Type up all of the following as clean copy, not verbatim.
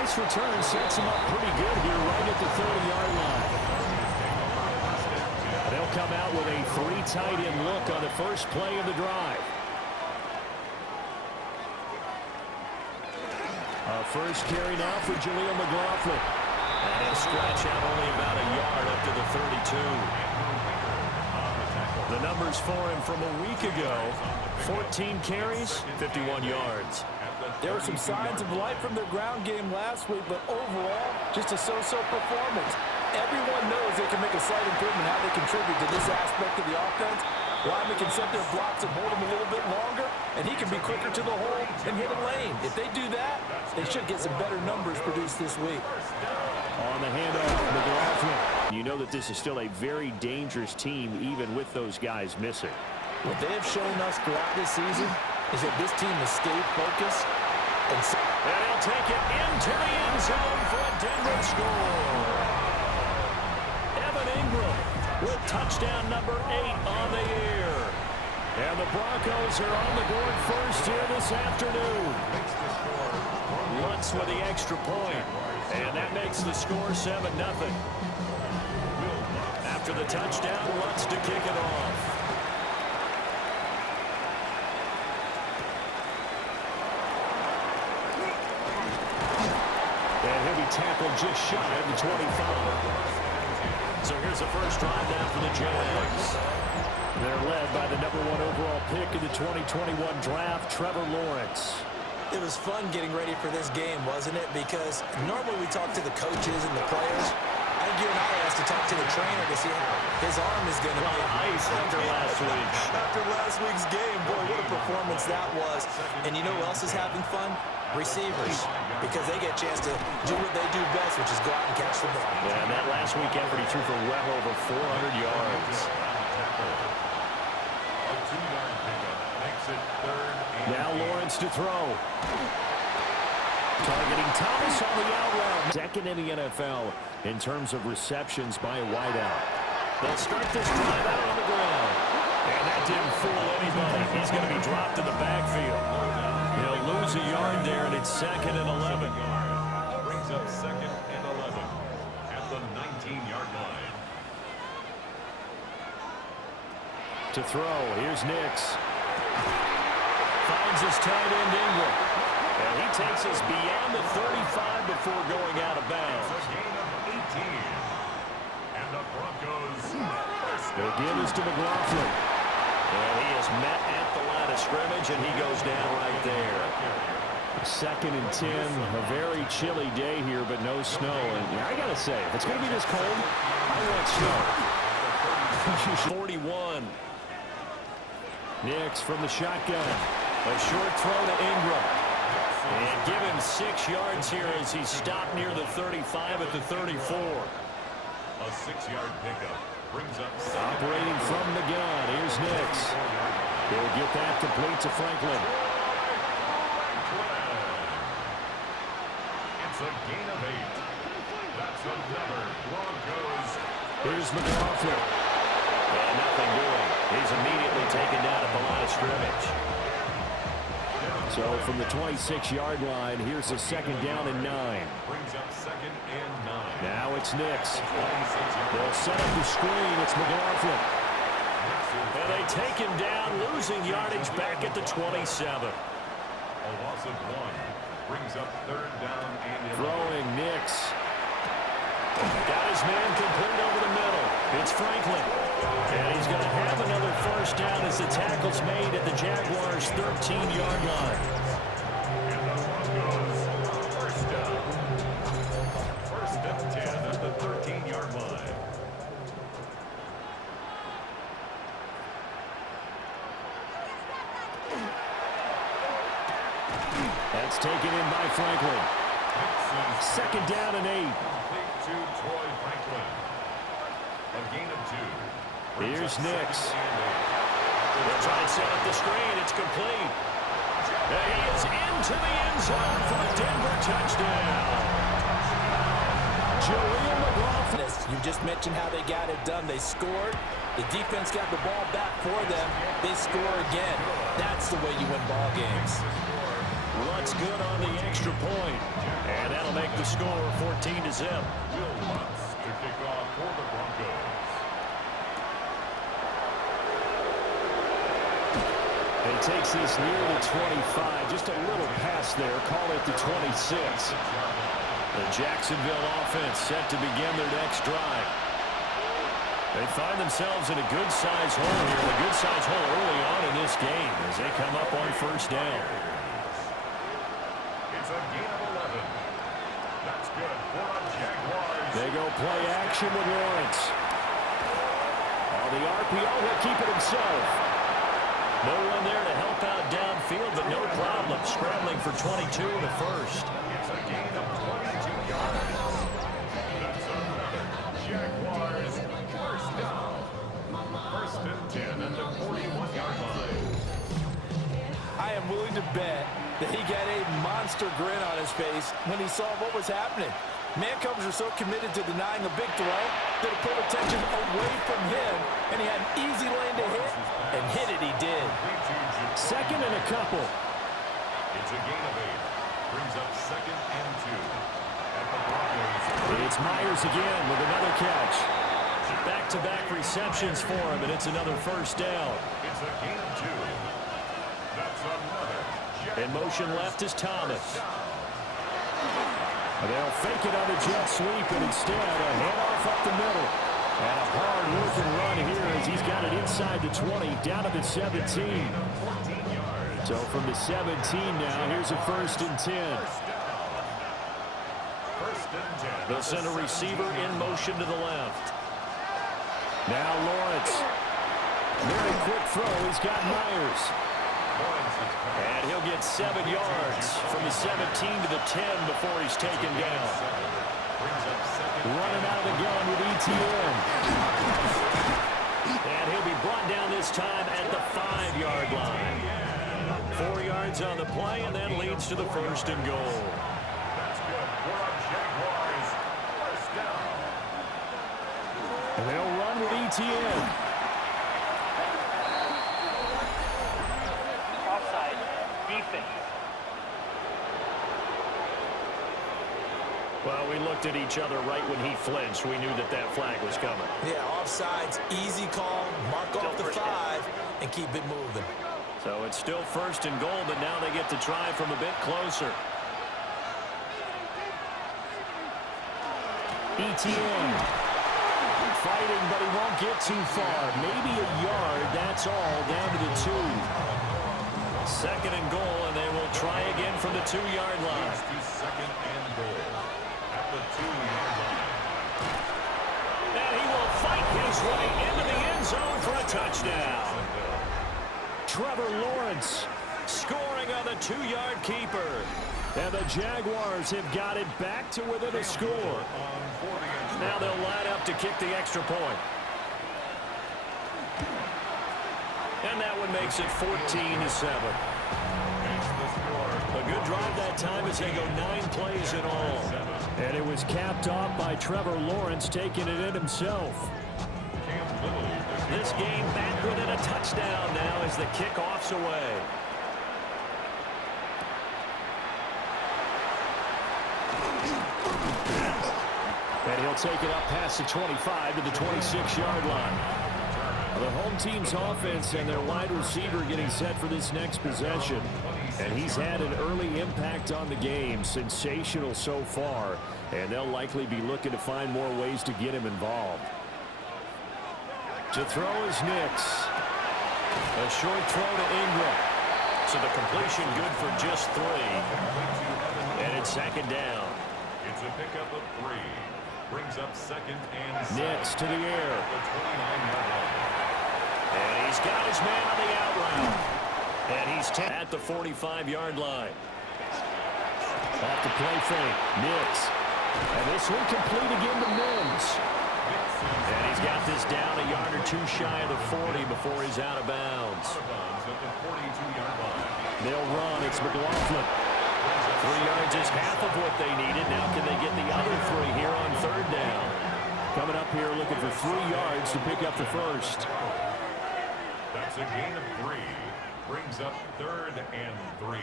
nice return. Sets him up pretty good here right at the 30-yard line. They'll come out with a 3 tight end look on the first play of the drive. First carry now for Jaleel McLaughlin. And he'll scratch out only about a yard up to the 32. The numbers for him from a week ago: 14 carries, 51 yards. There were some signs of life from their ground game last week, but overall, just a so-so performance. Everyone knows they can make a slight improvement how they contribute to this aspect of the offense. Lyman can set their blocks and hold them a little bit longer, and he can be quicker to the hole and hit a lane. If they do that, they should get some better numbers produced this week. On the handoff, McLaughlin. You know that this is still a very dangerous team, even with those guys missing. What they have shown us throughout this season is that this team has stayed focused. And he'll take it into the end zone for a Denver score. Evan Ingram with touchdown number 8 on the year. And the Broncos are on the board first here this afternoon. Lutz with the extra point. And that makes the score 7-0. After the touchdown, Lutz to kick it off. And he'll be tackled just shy of the 25. So here's the first drive down for the Jags. They're led by the #1 overall pick in the 2021 draft, Trevor Lawrence. It was fun getting ready for this game, wasn't it? Because normally we talk to the coaches and the players. I think you and I asked to talk to the trainer to see how his arm is going to be. Ice after last week. After last week's game, boy, what a performance that was. And you know who else is having fun? Receivers. Because they get a chance to do what they do best, which is go out and catch the ball. Yeah, and that last week effort, he threw for well over 400 yards. Now Lawrence to throw. Targeting Thomas on the out route. Second in the NFL in terms of receptions by a wideout. They'll start this drive out on the ground. And that didn't fool anybody. He's going to be dropped in the backfield. He'll lose a yard there, and it's 2nd and 11. Brings up 2nd and 11 at the 19-yard line. To throw, here's Nix. Finds his tight end Ingram. And he takes us beyond the 35 before going out of bounds. It's a gain of 18. And the Broncos. They give this to McLaughlin. And he is met at the line of scrimmage, and he goes down right there. 2nd and 10, a very chilly day here, but no snow. And I got to say, if it's going to be this cold, I want snow. 41. Nix from the shotgun. A short throw to Ingram. And give him 6 yards here as he's stopped near the 35 at the 34. A 6-yard pickup brings up operating from the gun. Here's Nix. He'll get that complete to Franklin. It's a gain of 8. That's another Broncos. Here's McLaughlin. And nothing doing. He's immediately taken down at the line of scrimmage. So from the 26-yard line, here's a 2nd down and 9. Brings up 2nd and 9. Now it's Nix. They'll set up the screen. It's McLaughlin. And they take him down, losing yardage back at the 27. A loss of 1 brings up 3rd down and 11. Throwing Nix. Got his man complete over the middle. It's Franklin. And he's going to have another first down as the tackle's made at the Jaguars' 13-yard line. And the Broncos first down. 1st and 10 at the 13-yard line. That's taken in by Franklin. 2nd down and 8. To Troy Franklin. A gain of 2. Here's Nix. They'll try and set up the screen. It's complete. And he is into the end zone for a Denver touchdown. Jaleel McLaughlin. You just mentioned how they got it done. They scored. The defense got the ball back for them. They score again. That's the way you win ball games. What's good on the extra point? And that'll make the score 14-0. Will Lutz to kick off for the Broncos. He takes this near the 25. Just a little pass there. Call it the 26. The Jacksonville offense set to begin their next drive. They find themselves in a good-sized hole here. A good-sized hole early on in this game as they come up on first down. It's a gain of 11. That's good for the Jaguars. They go play action with Lawrence. On the RPO, he'll keep it himself. No one there to help out downfield, but no problem. Scrambling for 22 in the first. It's a gain of 22 yards. That's another Jaguars first down. First and 10 at the 41-yard line. I am willing to bet that he got a monster grin on his face when he saw what was happening. Man covers are so committed to denying a big throw that it pulled attention away from him, and he had an easy lane to hit, and hit it he did. Second and a couple. It's a gain of 8. Brings up second and 2. At the Broncos. It's Myers again with another catch. Back-to-back receptions for him, and it's another first down. It's a gain of 2. That's another Jaguars. In motion left is Thomas. They'll fake it on the jet sweep, and instead a handoff up the middle. And a hard-working run here as he's got it inside the 20, down to the 17. 14 yards. So from the 17 now, here's a first and 10. First and 10. They'll send a receiver in motion to the left. Now Lawrence. Very quick throw. He's got Myers. And he'll get 7 yards from the 17 to the 10 before he's taken down. Running out of the gun with ETN. And he'll be brought down this time at the 5-yard line. 4 yards on the play, and that leads to the first and goal. That's good for our Jaguars. First down. And they'll run with ETN. Well, we looked at each other right when he flinched. We knew that that flag was coming. Yeah, offsides, easy call, mark off the 5, and keep it moving. So it's still first and goal, but now they get to try from a bit closer. ETN. Fighting, but he won't get too far. Maybe a yard, that's all, down to the 2. Second and goal, and they will try again from the 2-yard line. Second and goal at the 2-yard line. And he will fight his way into the end zone for a touchdown. Trevor Lawrence scoring on the 2-yard keeper. And the Jaguars have got it back to within a score. Now they'll line up to kick the extra point. And that one makes it 14-7. A good drive that time as they go 9 plays in all. And it was capped off by Trevor Lawrence taking it in himself. This game back within a touchdown now as the kickoff's away. And he'll take it up past the 25 to the 26-yard line. The home team's offense and their wide receiver getting set for this next possession. And he's had an early impact on the game. Sensational so far. And they'll likely be looking to find more ways to get him involved. To throw is Nix. A short throw to Ingram. So the completion good for just 3. And it's second down. It's a pickup of 3. Brings up second and 7. Nix to the air. The 29-yard line. And he's got his man on the out route. And he's at the 45-yard line. Off the play fake. Nix. And this one complete again to Mims. And he's got this down a yard or 2 shy of the 40 before he's out of bounds. At the 42-yard line. They'll run. It's McLaughlin. 3 yards is half of what they needed. Now can they get the other 3 here on third down? Coming up here looking for 3 yards to pick up the first. That's a gain of 3. Brings up third and 3.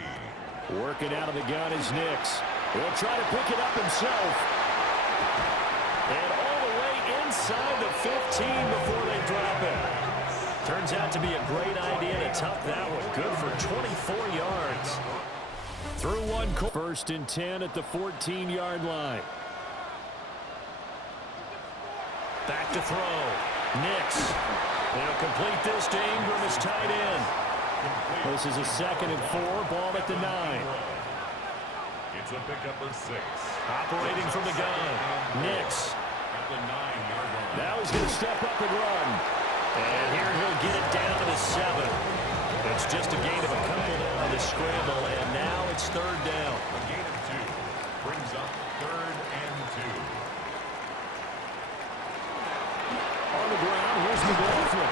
Working out of the gun is Nix. He'll try to pick it up himself. And all the way inside the 15 before they drop it. Turns out to be a great idea to tuck that one. Good for 24 yards. Through one quarter. 1st and 10 at the 14-yard line. Back to throw. Nix. They'll complete this to Ingram as tight end. This is a 2nd and 4. Ball at the 9. It's a pickup of 6. Operating from the gun. Nix. Now he's going to step up and run. And here he'll get it down to the 7. It's just a gain of a couple on the scramble, and now it's 3rd down. A gain of 2 brings up 3rd and 2. On the ground, here's McLaughlin.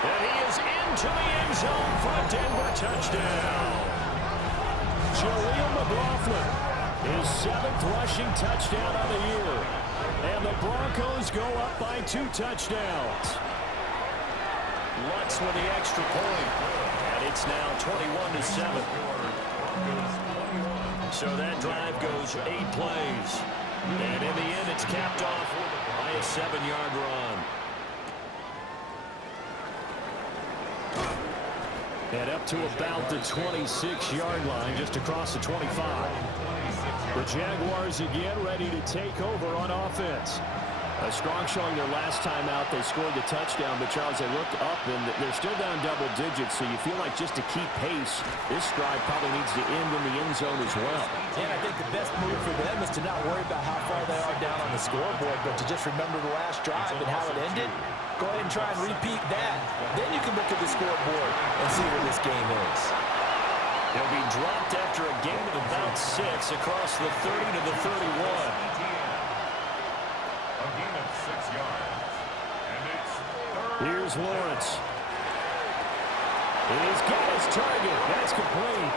And he is into the end zone for a Denver touchdown. Jaleel McLaughlin, his 7th rushing touchdown of the year. And the Broncos go up by 2 touchdowns. Lutz with the extra point. And it's now 21-7. So that drive goes 8 plays. And in the end, it's capped off by a 7-yard run. And up to about the 26-yard line, just across the 25. The Jaguars again ready to take over on offense. A strong showing their last time out. They scored the touchdown, but Charles, they looked up, and they're still down double digits, so you feel like just to keep pace, this drive probably needs to end in the end zone as well. And I think the best move for them is to not worry about how far they are down on the scoreboard, but to just remember the last drive and how it ended. Go ahead and try and repeat that. Then you can look at the scoreboard and see where this game is. They'll be dropped after a gain of about 6 across the 30 to the 31. A gain of 6 yards. And it's 3rd. Here's Lawrence. He's got his target. That's complete.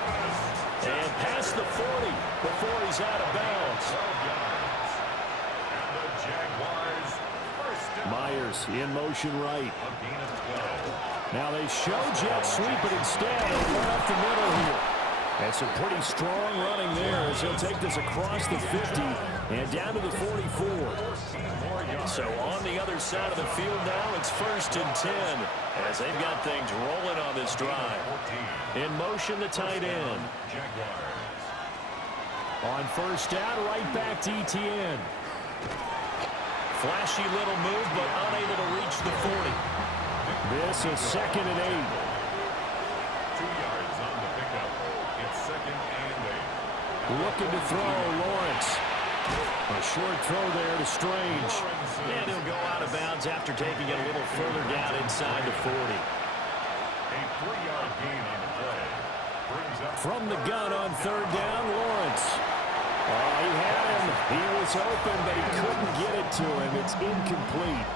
And past the 40 before he's out of bounds. 12 yards. And the Jaguars first down. Myers in motion right. A gain of 12. Now they show jet sweep, but instead they run up the middle here. That's a pretty strong running there as he'll take this across the 50 and down to the 44. So on the other side of the field now, it's 1st and 10 as they've got things rolling on this drive. In motion, the tight end. On 1st down, right back to ETN. Flashy little move, but unable to reach the 40. This is 2nd and 8. 2 yards on the pickup. It's 2nd and 8. Looking to throw, Lawrence. A short throw there to Strange. And he'll go out of bounds after taking it a little further down inside the 40. A 3-yard gain on the play. Brings up From the gun on 3rd down, Lawrence. Oh, he had him. He was open, but he couldn't get it to him. It's incomplete.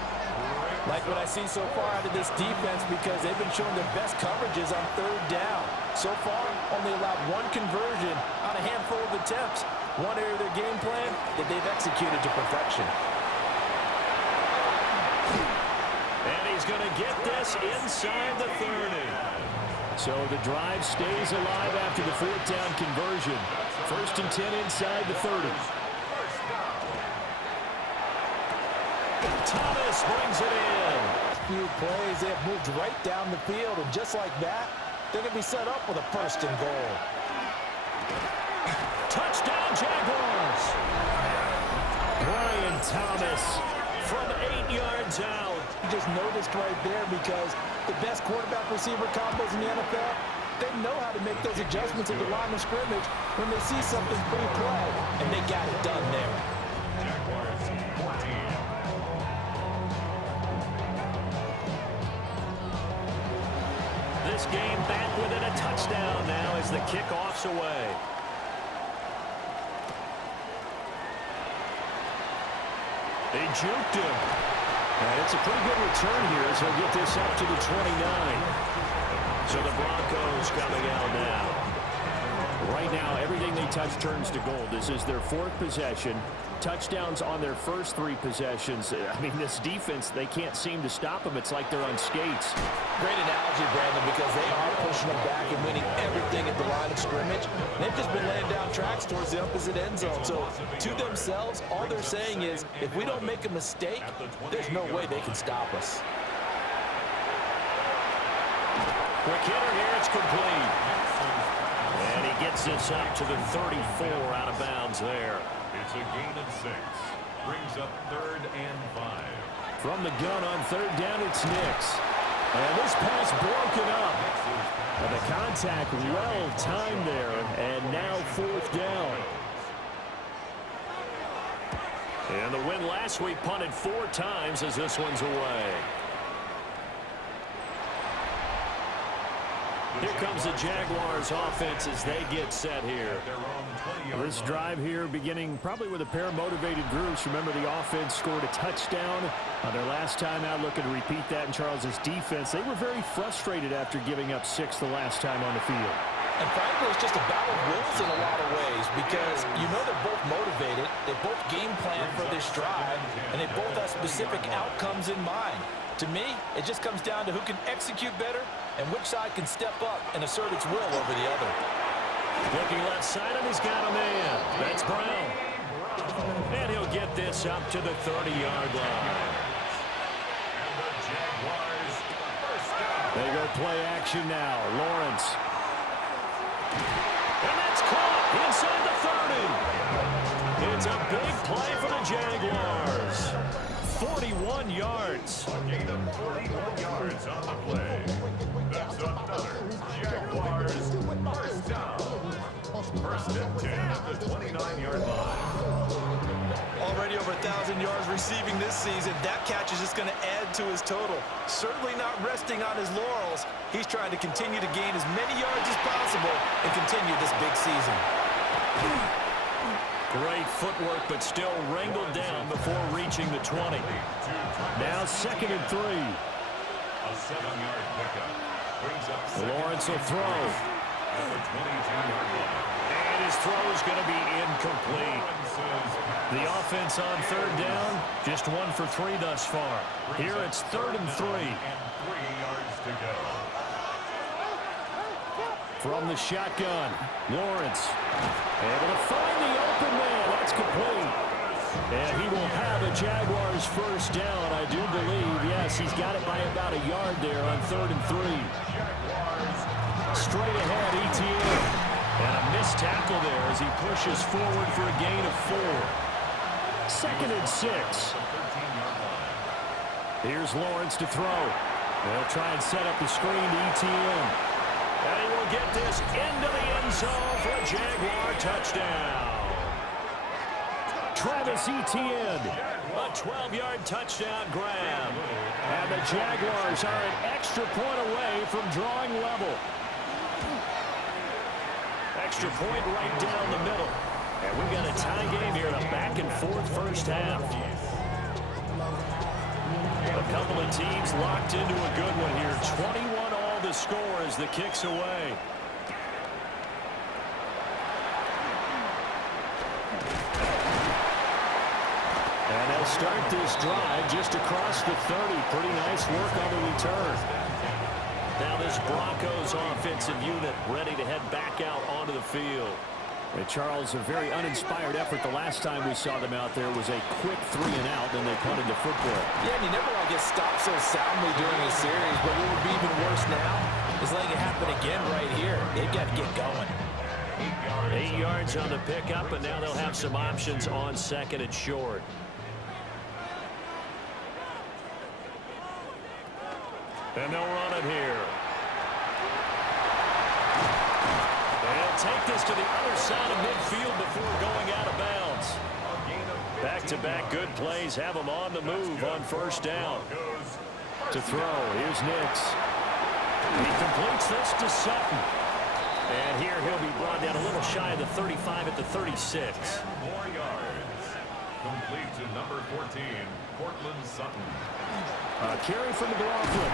Like what I see so far out of this defense, because they've been showing their best coverages on 3rd down. So far, only allowed 1 conversion on a handful of attempts. One area of their game plan that they've executed to perfection. And he's going to get this inside the 30. So the drive stays alive after the 4th down conversion. 1st and 10 inside the 30. Thomas brings it in. Few plays, they have moved right down the field, and just like that, they're going to be set up with a 1st and goal. Touchdown, Jaguars. Brian Thomas from 8 yards out. You just noticed right there, because the best quarterback-receiver combos in the NFL, they know how to make those adjustments at the line of scrimmage when they see something pre-play, and they got it done there. Jaguars 14. This game back within a touchdown now as the kickoff's away. They juked him. And it's a pretty good return here as he'll get this up to the 29. So the Broncos coming out now. Right now, everything they touch turns to gold. This is their fourth possession. Touchdowns on their first three possessions. I mean, this defense, they can't seem to stop them. It's like they're on skates. Great analogy, Brandon, because they are pushing them back and winning everything at the line of scrimmage. They've just been laying down tracks towards the opposite end zone. So, to themselves, all they're saying is, if we don't make a mistake, there's no way they can stop us. Quick hitter here, it's complete. And he gets this up to the 34 out of bounds there. It's a gain of 6. Brings up 3rd and 5. From the gun on 3rd down, it's Nix. And this pass broken up. And the contact well timed there. And now 4th down. And the win last week punted 4 times as this one's away. Here comes the Jaguars offense as they get set here. This drive here beginning probably with a pair of motivated groups. Remember, the offense scored a touchdown on their last time out. Looking to repeat that in Charles's defense. They were very frustrated after giving up 6 the last time on the field. And frankly, it's just a battle of wills in a lot of ways because you know they're both motivated, they both game plan for this drive, and they both have specific outcomes in mind. To me, it just comes down to who can execute better and which side can step up and assert its will over the other. Looking left side, and he's got a man. That's Brown. And he'll get this up to the 30-yard line. They go play action now. Lawrence. And that's caught inside the 30. It's a big play for the Jaguars. 41 yards. A gain of 41 yards on the play. That's another Jaguars first down. 1st and 10 at the 29-yard line. Already over 1,000 yards receiving this season. That catch is just going to add to his total. Certainly not resting on his laurels. He's trying to continue to gain as many yards as possible and continue this big season. Great footwork, but still wrangled down before reaching the 20. Now 2nd and 3. A 7-yard pickup. Brings up Lawrence will throw. At the 22-yard line. And his throw is going to be incomplete. The offense on 3rd down, just 1 for 3 thus far. Here it's 3rd and 3. And 3 yards to go. From the shotgun, Lawrence able to find the open man. That's complete. And he will have a Jaguars first down, I do believe. Yes, he's got it by about a yard there on 3rd and 3. Straight ahead, ETN. And a missed tackle there as he pushes forward for a gain of 4. 2nd and 6. Here's Lawrence to throw. They'll try and set up the screen to ETN. And he will get this into the end zone for a Jaguar touchdown. Travis Etienne, a 12-yard touchdown grab. And the Jaguars are an extra point away from drawing level. Extra point right down the middle. And we've got a tie game here in a back-and-forth first half. A couple of teams locked into a good one here. 21 all the score as the kick's away. And they'll start this drive just across the 30. Pretty nice work on the return. Now this Broncos offensive unit ready to head back out onto the field. And Charles, a very uninspired effort. The last time we saw them out there was a quick 3 and out, then they punted the football. Yeah, and you never want to get stopped so soundly during a series, but what would be even worse now is letting it happen again right here. They've got to get going. 8 yards on the pickup, and now they'll have some options on 2nd and short. And they'll run it here. They'll take this to the other side of midfield before going out of bounds. Back-to-back good plays have them on the move on 1st down. To throw, here's Nix. He completes this to Sutton. And here he'll be brought down a little shy of the 35 at the 36. 10 more yards. Complete to number 14, Cortland Sutton. Carry from McLaughlin.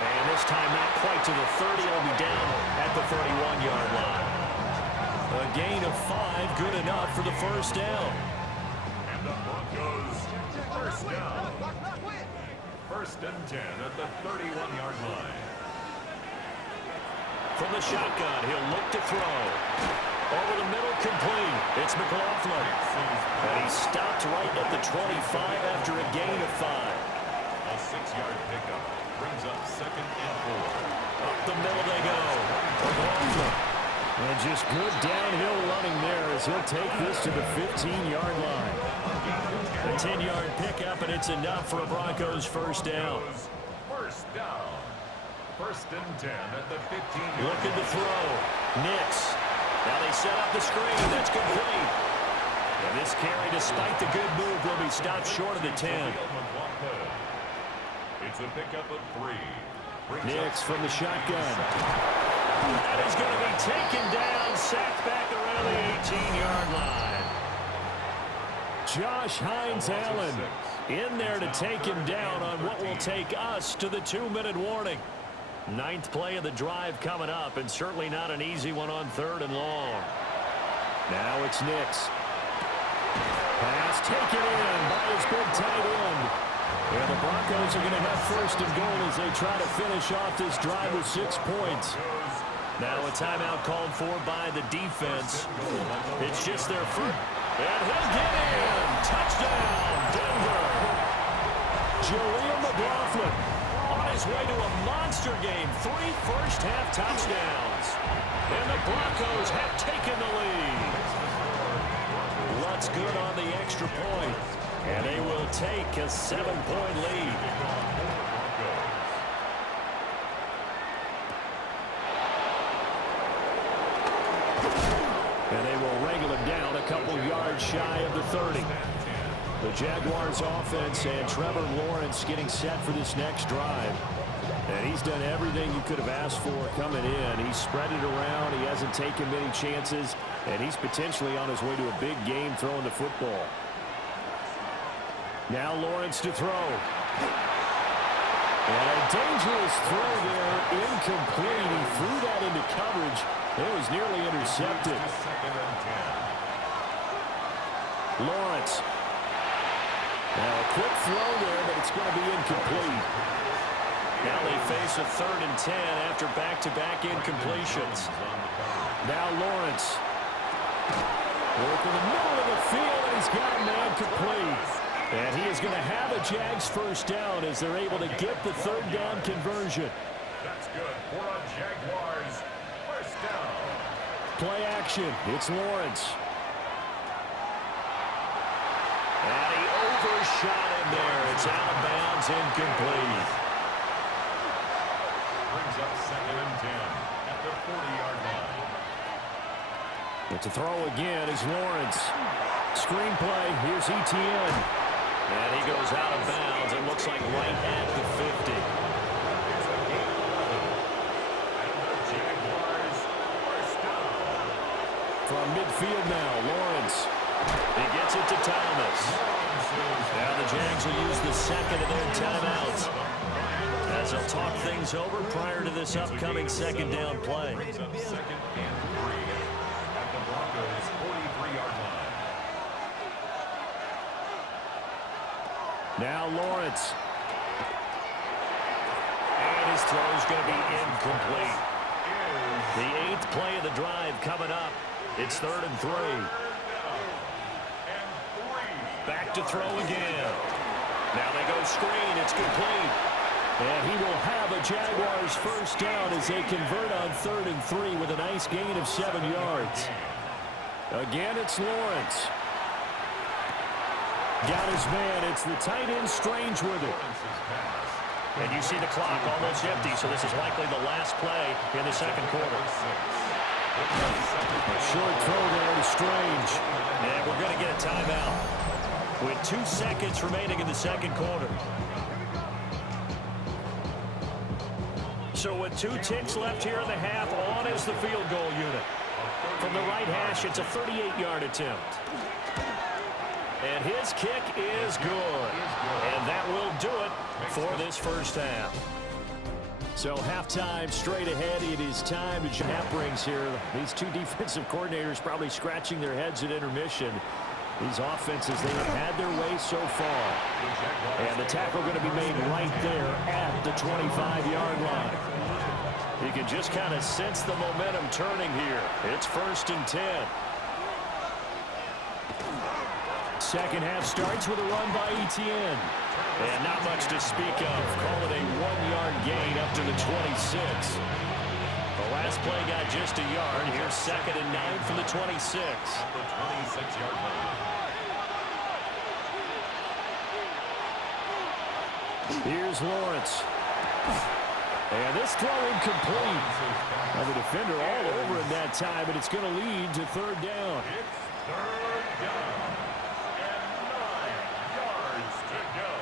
And this time not quite to the 30. It'll be down at the 31-yard line. A gain of 5, good enough for the first down. And the Broncos first down. First and 10 at the 31-yard line. From the shotgun, he'll look to throw. Over the middle, complete. It's McLaughlin. And he stopped right at the 25 after a gain of 5. A 6-yard pickup brings up second and 4. Up the middle they go. McLaughlin. And just good downhill running there as he'll take this to the 15-yard line. A 10-yard pickup, and it's enough for a Broncos first down. First down. First and 10 at the 15-yard line. Looking to throw. Nix. Now they set up the screen. That's complete. And this carry, despite the good move, will be stopped short of the 10. It's a pickup of 3. Nix from the shotgun. That is going to be taken down, sacked back around the 18-yard line. Josh Hines-Allen in there to take him down on what will take us to the 2-minute warning. 9th play of the drive coming up, and certainly not an easy one on 3rd and long. Now it's Nix. Pass taken in by his big tight end. And the Broncos are going to have first and goal as they try to finish off this drive with 6 points. Now a timeout called for by the defense. It's just their first. And he'll get in. Touchdown, Denver. Jaleel McLaughlin on his way to a monster game. 3 first-half touchdowns. And the Broncos have taken the lead. What's good on the extra point? And they will take a 7-point lead. And they will wrangle him down a couple yards shy of the 30. The Jaguars offense and Trevor Lawrence getting set for this next drive. And he's done everything you could have asked for coming in. He's spread it around. He hasn't taken many chances. And he's potentially on his way to a big game throwing the football. Now Lawrence to throw. And a dangerous throw there, incomplete. He threw that into coverage. It was nearly intercepted. Lawrence. Now a quick throw there, but it's going to be incomplete. Now they face a 3rd and 10 after back-to-back incompletions. Now Lawrence. Work in the middle of the field, and he's got a man complete. And he is going to have a Jags first down as they're able to get the 3rd down conversion. That's good for a Jaguars first down. Play action. It's Lawrence. And he overshot him there. It's out of bounds, incomplete. Brings up 2nd and 10 at the 40-yard line. But to throw again is Lawrence. Screenplay. Here's Etienne. And he goes out of bounds. It looks like right at the 50. It's a gain of 11. And the Jaguars first down. From midfield now, Lawrence. He gets it to Thomas. Now the Jags will use the 2nd of their timeouts as they'll talk things over prior to this upcoming 2nd down play. Brings up 2nd and 3 at the Broncos' 43-yard line. Now Lawrence. And his throw is going to be incomplete. The 8th play of the drive coming up. It's 3rd and 3. Back to throw again. Now they go screen. It's complete. And he will have a Jaguars first down as they convert on 3rd and 3 with a nice gain of 7 yards. Again, it's Lawrence. Got his man. It's the tight end Strange with it. And you see the clock almost empty, so this is likely the last play in the 2nd quarter. A short throw there to Strange. And we're going to get a timeout with 2 seconds remaining in the 2nd quarter. So with 2 ticks left here in the half, on is the field goal unit. From the right hash, it's a 38-yard attempt. And his kick is good. And that will do it for this first half. So halftime straight ahead. It is time to half brings here. These two defensive coordinators probably scratching their heads at intermission. These offenses, they have had their way so far. And the tackle going to be made right there at the 25-yard line. You can just kind of sense the momentum turning here. It's 1st and 10. Second half starts with a run by Etienne. And not much to speak of. Call it a 1-yard gain up to the 26. The last play got just a yard. Here's 2nd and 9 from the 26. The 26-yard line. Here's Lawrence. And this throw incomplete. Now the defender all over him that time, but it's going to lead to 3rd down. It's 3rd down. And 9 yards to go.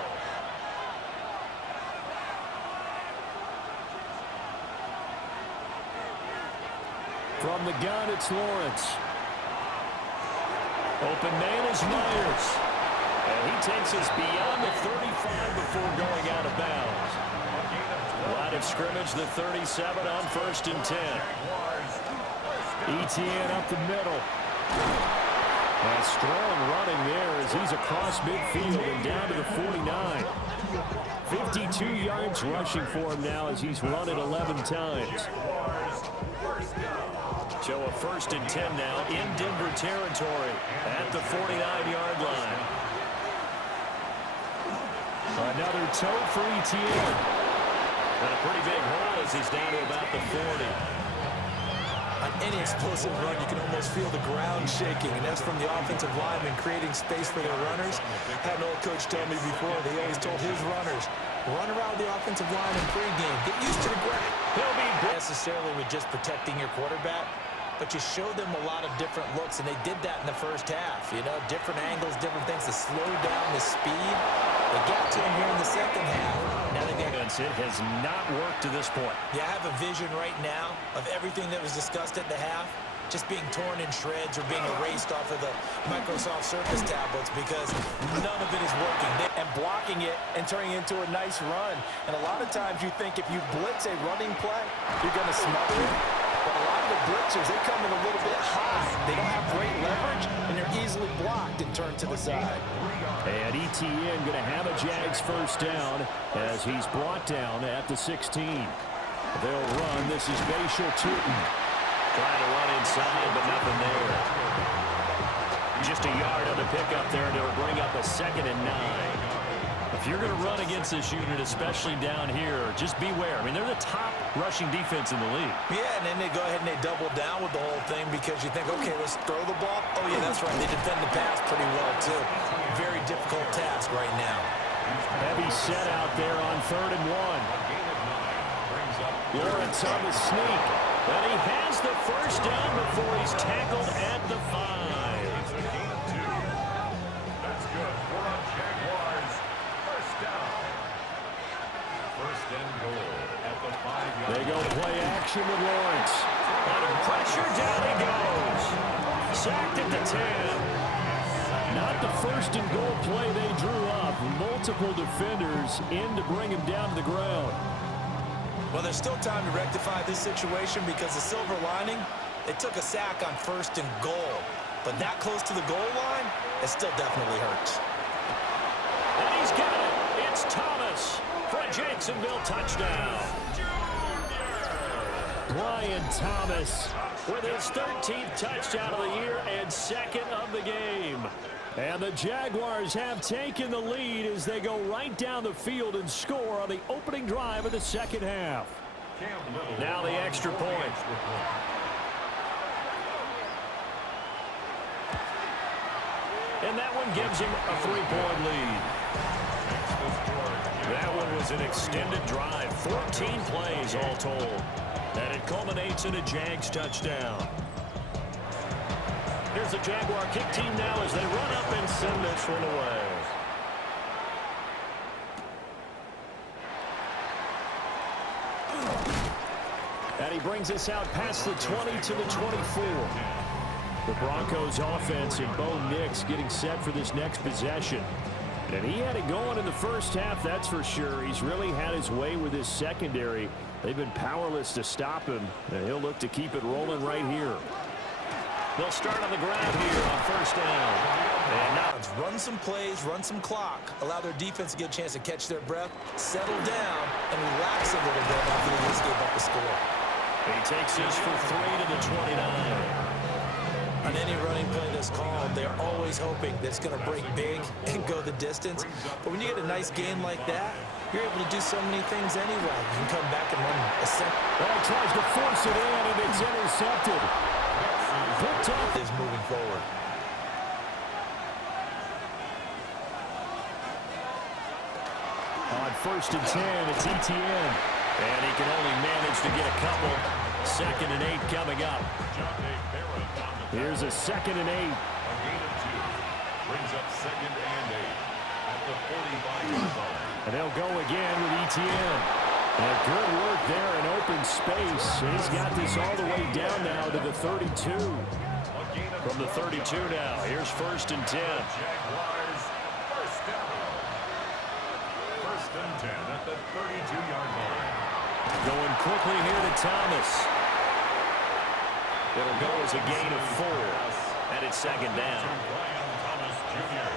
From the gun, it's Lawrence. Open man is Myers. And he takes us beyond the 35 before going out of bounds. Line of scrimmage, the 37 on 1st and 10. Etienne up the middle. A strong running there as he's across midfield and down to the 49. 52 yards rushing for him now as he's run it 11 times. So a 1st and 10 now in Denver territory at the 49-yard line. Another toe for Etienne. And a pretty big hole as he's down to about the 40. On any explosive run, you can almost feel the ground shaking, and that's from the offensive linemen creating space for their runners. Had an old coach tell me before, they always told his runners, run around the offensive line in pregame. Get used to the ground. He'll be necessarily with just protecting your quarterback, but you show them a lot of different looks, and they did that in the first half. You know, different angles, different things to slow down the speed. They got to him here in the second half. Now they got it has not worked to this point. Yeah, I have a vision right now of everything that was discussed at the half just being torn in shreds or being erased off of the Microsoft Surface tablets because none of it is working. And blocking it and turning it into a nice run. And a lot of times you think if you blitz a running play, you're going to smother it. But a lot of the blitzers, they come in a little bit high. They don't have great leverage, and they're easily blocked and turned to the side. And Etienne going to have a Jags 1st down as he's brought down at the 16. They'll run. This is Bashal Tootin. Trying to run inside, but nothing there. Just a yard on the pickup there, and it'll bring up a 2nd and 9. If you're going to run against this unit, especially down here, just beware. I mean, they're the top rushing defense in the league. Yeah, and then they go ahead and they double down with the whole thing because you think, okay, let's throw the ball. Oh, yeah, that's right. They defend the pass pretty well, too. Very difficult task right now. Heavy set out there on 3rd and 1. Lawrence on the sneak. And he has the 1st down before he's tackled at the 5. That's good for the Jaguars. 1st down. 1st and goal at the 5-yard line. They go play action with Lawrence. Under pressure, down he goes. Sacked at the 10. Not the 1st and goal play they drew up. Multiple defenders in to bring him down to the ground. Well, there's still time to rectify this situation because the silver lining, they took a sack on 1st and goal. But that close to the goal line, it still definitely hurts. And he's got it. It's Thomas for a Jacksonville touchdown. Brian Thomas with his 13th touchdown of the year and 2nd of the game. And the Jaguars have taken the lead as they go right down the field and score on the opening drive of the 2nd half. Now the extra point. And that one gives him a 3-point lead. That one was an extended drive, 14 plays all told. And it culminates in a Jags touchdown. Here's the Jaguar kick team now as they run up and send this one away. And he brings us out past the 20 to the 24. The Broncos offense and Bo Nix getting set for this next possession. And he had it going in the first half, that's for sure. He's really had his way with his secondary. They've been powerless to stop him, and he'll look to keep it rolling right here. They'll start on the ground here on first down. And now run some plays, run some clock, allow their defense to get a chance to catch their breath, settle down, and relax a little bit after they just gave up a score. He takes this for 3 to the 29. On any running play that's called, they're always hoping that it's going to break big and go the distance. But when you get a nice game like that, you're able to do so many things anyway. You can come back and run a set. Well, tries to force it in, and it's intercepted. Picked up is moving forward. On first and 10, it's ETN. And he can only manage to get a couple. 2nd and 8 coming up. Here's a 2nd and 8. A gain of 2 brings up 2nd and 8 at the 45-yard line. And they'll go again with ETN. And good work there in open space. He's got this all the way down now to the 32. From the 32 now, here's first and 10. Jaguars first down. First and 10 at the 32-yard line. Going quickly here to Thomas. It'll go as a gain of 4. And it's 2nd down. Brian Thomas Jr.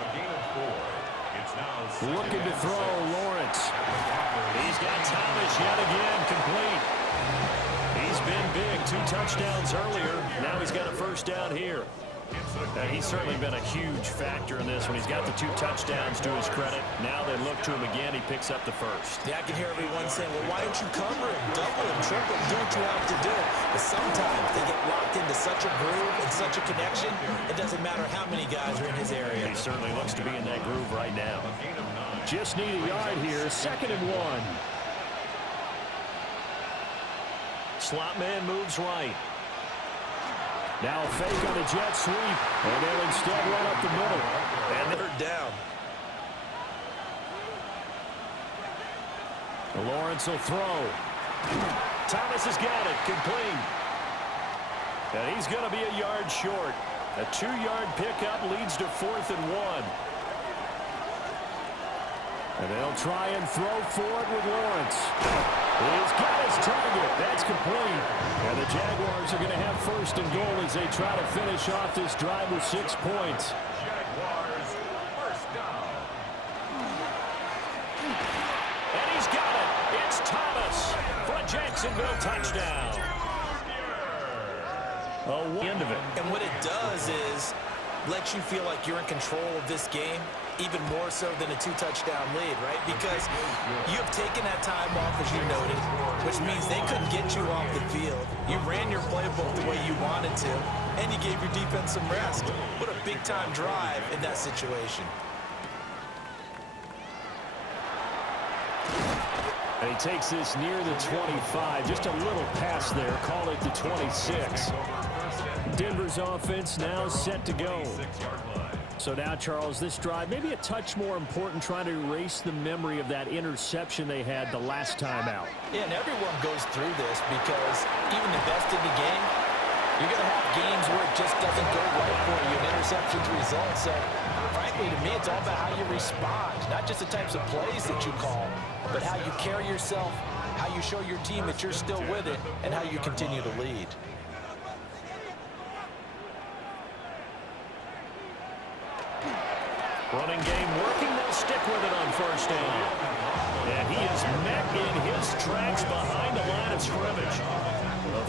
A gain of 4. It's now Looking to throw, Lawrence. He's got Thomas yet again complete. He's been big, 2 touchdowns earlier. Now he's got a first down here. He's certainly been a huge factor in this when he's got the 2 touchdowns to his credit. Now they look to him again. He picks up the first. Yeah, I can hear everyone saying, well, why don't you cover him, double him, triple him, do what you have to do. But sometimes they get locked into such a groove and such a connection, it doesn't matter how many guys are in his area. He certainly looks to be in that groove right now. Just need a yard here, 2nd and 1. Slot man moves right. Now a fake on a jet sweep, and they'll instead run up the middle. And they're down. Lawrence will throw. Thomas has got it, complete. And he's going to be a yard short. A 2-yard pickup leads to 4th and 1. And they'll try and throw for it with Lawrence. He's got his target. That's complete. And the Jaguars are going to have first and goal as they try to finish off this drive with 6 points. Jaguars first down. And he's got it. It's Thomas for a Jacksonville touchdown. Oh, end of it. And what it does is let you feel like you're in control of this game, even more so than a 2-touchdown lead, right? Because you have taken that time off, as you noted, which means they couldn't get you off the field. You ran your playbook the way you wanted to, and you gave your defense some rest. What a big-time drive in that situation. And he takes this near the 25. Just a little pass there. Call it the 26. Denver's offense now set to go. So now, Charles, this drive maybe a touch more important, trying to erase the memory of that interception they had the last time out. Yeah, and everyone goes through this because even the best in the game, you're going to have games where it just doesn't go right for you, and interceptions result. So, frankly, to me, it's all about how you respond, not just the types of plays that you call, but how you carry yourself, how you show your team that you're still with it, and how you continue to lead. Running game working. They'll stick with it on first down. And he is met in his tracks behind the line of scrimmage.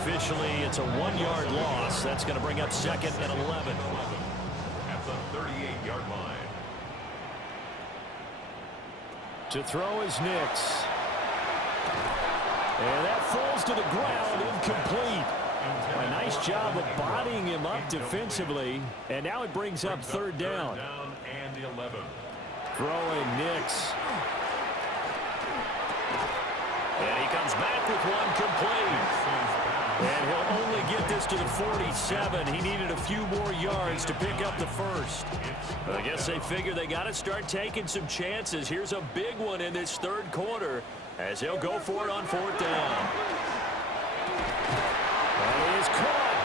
Officially, it's a 1-yard loss. That's going to bring up 2nd and 11. At the 38-yard line. To throw is Nix. And that falls to the ground, incomplete. A nice job of bodying him up defensively. And now it brings up 3rd down. And 11. Throwing Nix. And he comes back with one complete. And he'll only get this to the 47. He needed a few more yards to pick up the first. But I guess they figure they got to start taking some chances. Here's a big one in this 3rd quarter as he'll go for it on 4th down. And he is caught.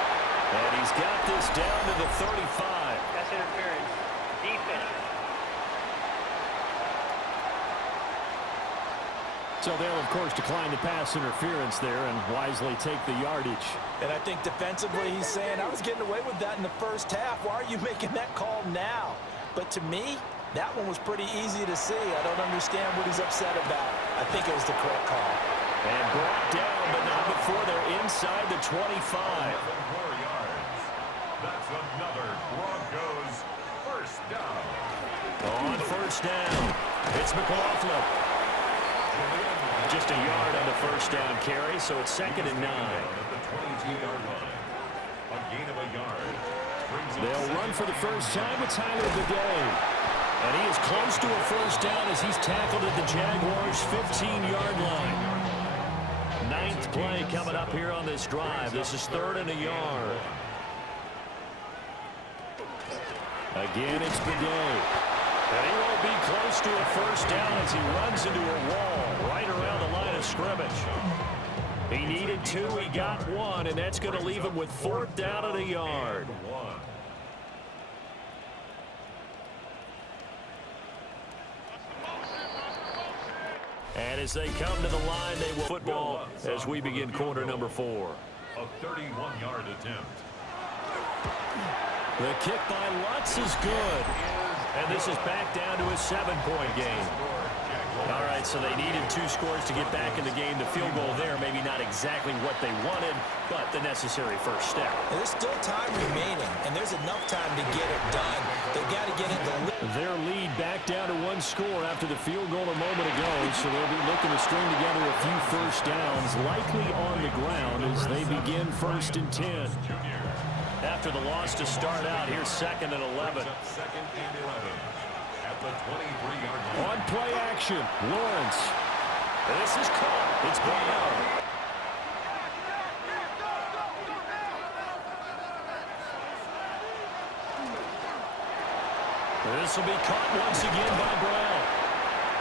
And he's got this down to the 35. That's interference. Defense. So they'll, of course, decline the pass interference there and wisely take the yardage. And I think defensively he's saying, I was getting away with that in the first half. Why are you making that call now? But to me, that one was pretty easy to see. I don't understand what he's upset about. I think it was the correct call. And brought down, but not before they're inside the 25. 7 more yards. That's another Broncos first down. On first down, it's McLaughlin. Just a yard on the first down carry, so it's 2nd and 9. At the 22-yard line. A gain of a yard. They'll run for the first time with Tyler Bidet. And he is close to a first down as he's tackled at the Jaguars' 15-yard line. 9th play coming up here on this drive. This is 3rd and a yard. Again, it's Bidet. And he won't be close to a first down as he runs into a wall right around the line of scrimmage. He needed 2, he got 1, and that's going to leave him with 4th down and a yard. And as they come to the line, they will football as we begin quarter number 4. A 31-yard attempt. The kick by Lutz is good. And this is back down to a 7-point game. All right, so they needed 2 scores to get back in the game. The field goal there, maybe not exactly what they wanted, but the necessary first step. And there's still time remaining, and there's enough time to get it done. They've got to get it the lead. Their lead back down to 1 score after the field goal a moment ago, so they'll be looking to string together a few first downs, likely on the ground as they begin 1st and 10. After the loss to start out, here's 2nd and 11. 2nd and 11 at the 23-yard line. On play action, Lawrence. This is caught. It's Brown. This will be caught once again by Brown.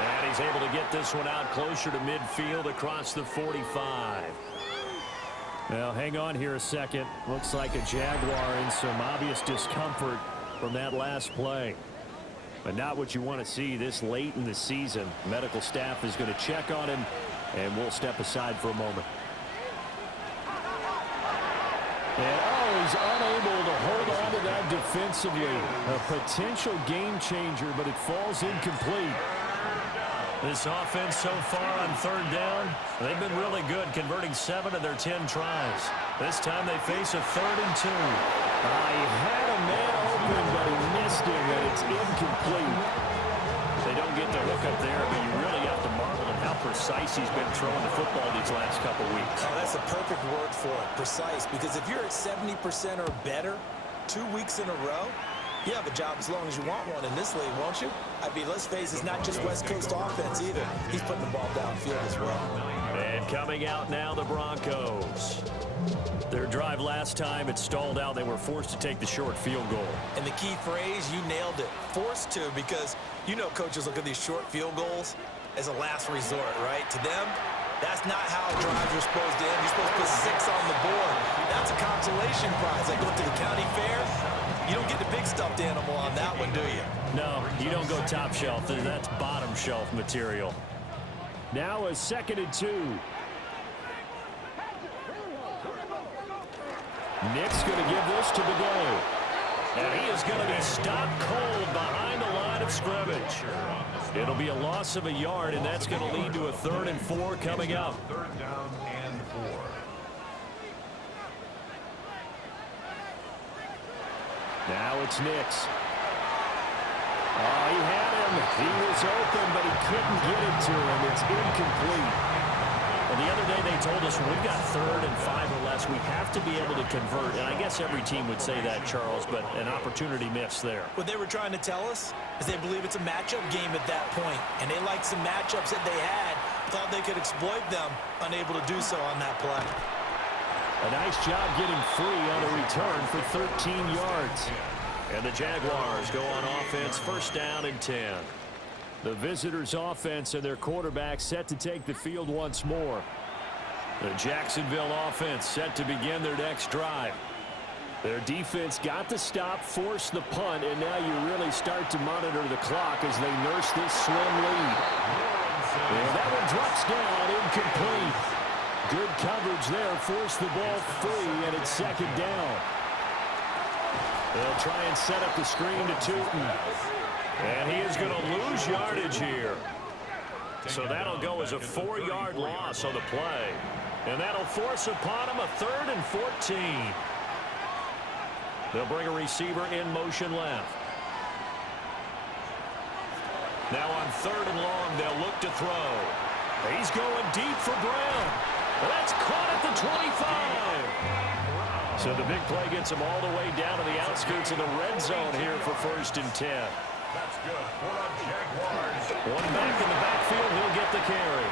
And he's able to get this one out closer to midfield across the 45. Now, hang on here a second. Looks like a Jaguar in some obvious discomfort from that last play. But not what you want to see this late in the season. Medical staff is going to check on him, and we'll step aside for a moment. And, he's unable to hold on to that defensively. A potential game changer, but it falls incomplete. This offense so far on 3rd down, they've been really good, converting 7 of their 10 tries. This time they face a 3rd and 2. He had a man open, but he missed him, and it's incomplete. They don't get the hook up there, but you really have to marvel at how precise he's been throwing the football these last couple weeks. Oh, that's a perfect word for it, precise, because if you're at 70% or better 2 weeks in a row, you have a job as long as you want one in this league, won't you? I mean, let's face it, it's not just West Coast offense either. He's putting the ball downfield as well. And coming out now, the Broncos. Their drive last time, it stalled out. They were forced to take the short field goal. And the key phrase, you nailed it. Forced to, because you know coaches look at these short field goals as a last resort, right? To them, that's not how drives are supposed to end. You're supposed to put 6 on the board. That's a consolation prize. Like going to the county fair, you don't get the big stuffed animal on that one, do you? No, you don't go top shelf. That's bottom shelf material. Now a 2nd and 2. Nick's going to give this to Bidet. And he is going to be stopped cold behind the line of scrimmage. It'll be a loss of a yard, and that's going to lead to a 3rd and 4 coming up. 3rd down and 4. Now it's Nix. He had him. He was open, but he couldn't get it to him. It's incomplete. Well, the other day they told us when we've got 3rd and 5 or less, we have to be able to convert. And I guess every team would say that, Charles, but an opportunity missed there. What they were trying to tell us is they believe it's a matchup game at that point, and they liked some matchups that they had, thought they could exploit them, unable to do so on that play. A nice job getting free on the return for 13 yards. And the Jaguars go on offense, 1st down and 10. The visitors' offense and their quarterback set to take the field once more. The Jacksonville offense set to begin their next drive. Their defense got the stop, forced the punt, and now you really start to monitor the clock as they nurse this slim lead. And that one drops down, incomplete. Good coverage there, forced the ball free, and it's second down. They'll try and set up the screen to Tootin. And he is going to lose yardage here. So that'll go as a 4-yard loss on the play. And that'll force upon him a 3rd and 14. They'll bring a receiver in motion left. Now on 3rd and long, they'll look to throw. He's going deep for Brown. That's caught at the 25. So the big play gets him all the way down to the outskirts of the red zone here for 1st and 10. That's good for the Jaguars. One back in the backfield, he'll get the carry.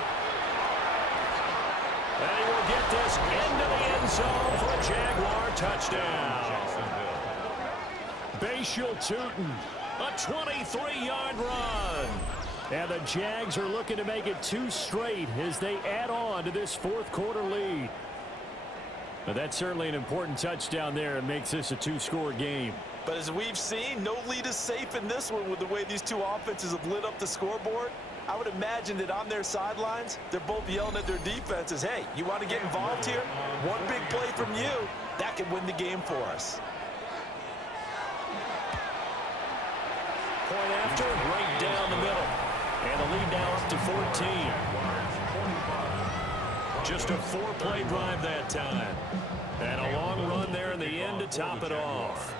And he will get this into the end zone for a Jaguar touchdown. Bashal Tootin, a 23-yard run. And the Jags are looking to make it 2 straight as they add on to this 4th quarter lead. Now that's certainly an important touchdown there and makes this a 2-score game. But as we've seen, no lead is safe in this one with the way these two offenses have lit up the scoreboard. I would imagine that on their sidelines, they're both yelling at their defenses, hey, you want to get involved here? One big play from you, that could win the game for us. Point after, right down the middle. And the lead now up to 14. Just a 4-play drive that time. And a long run there in the end to top it off.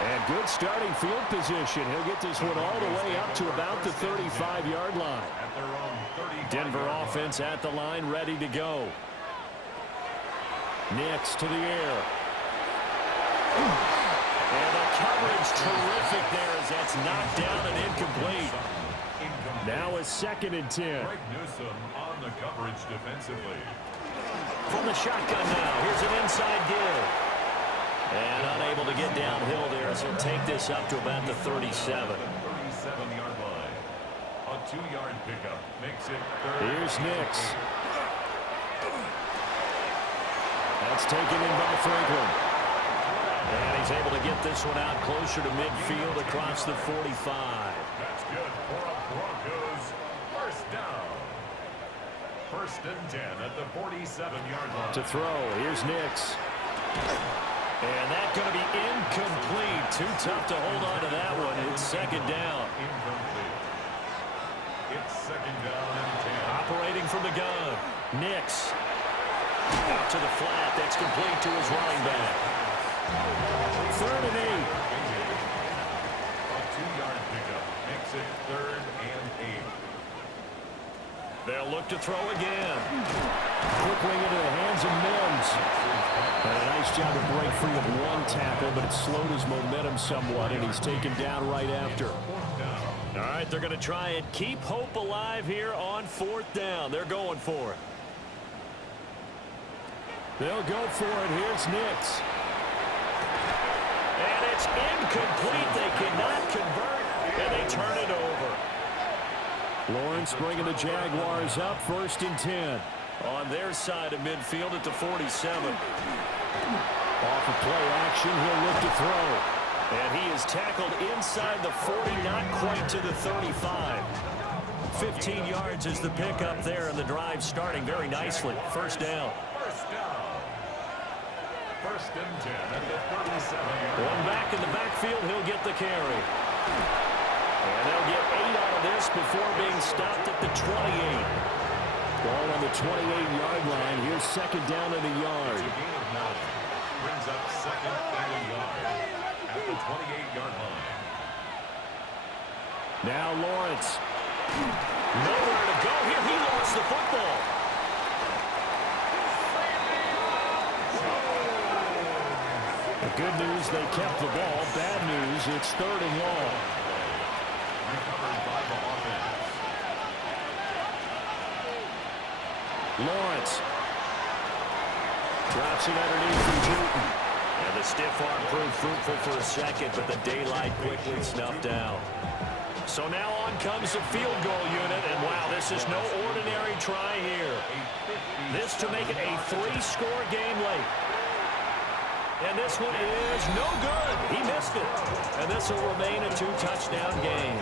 And good starting field position. He'll get this one all the way up to about the 35-yard line. Denver offense at the line, ready to go. Nix to the air. And the coverage terrific there as that's knocked down and incomplete. Now a 2nd and 10. Greg Newsome on the coverage defensively. From the shotgun now. Here's an inside give. And unable to get downhill there, so take this up to about the 37. 37-yard line. A 2-yard pickup makes it 3rd. Here's Nix. That's taken in by Franklin. And he's able to get this one out closer to midfield across the 45. That's good for a Broncos 1st down. 1st and 10 at the 47-yard line. To throw, here's Nix. And that's going to be incomplete. Too tough to hold on to that one. It's 2nd down. Incomplete. It's 2nd down and 10. Operating from the gun. Nix. Out to the flat. That's complete to his running back. 3rd and 8. A 2-yard pickup makes it 3rd and 8. They'll look to throw again. Quickly into the hands of Mims. And a nice job to break free of one tackle, but it slowed his momentum somewhat, and he's taken down right after. All right, they're going to try and keep hope alive here on 4th down. They're going for it. They'll go for it. Here's Nix. And it's incomplete. They cannot convert, and they turn it over. Lawrence bringing the Jaguars up 1st and 10. On their side of midfield at the 47. Off of play action, he'll look to throw. And he is tackled inside the 40, not quite to the 35. 15 yards is the pickup there, and the drive starting very nicely. 1st down. 1st and 10 at the 37-yard line. One back in the backfield, he'll get the carry. And they'll get 8 out of this before being stopped at the 28. Ball on the 28-yard line. Here's 2nd down and a yard. It's a gain of 9. Brings up 2nd and a yard at the 28-yard line. Now Lawrence. Nowhere to go here. He lost the football. The good news, they kept the ball. Bad news, it's 3rd and long. Recovered by the offense. Lawrence drops it underneath from Tootin. And the stiff arm proved fruitful for a second, but the daylight quickly snuffed out. So now on comes the field goal unit, and wow, this is no ordinary try here. This to make it a 3-score game late. And this one is no good. He missed it. And this will remain a 2-touchdown game.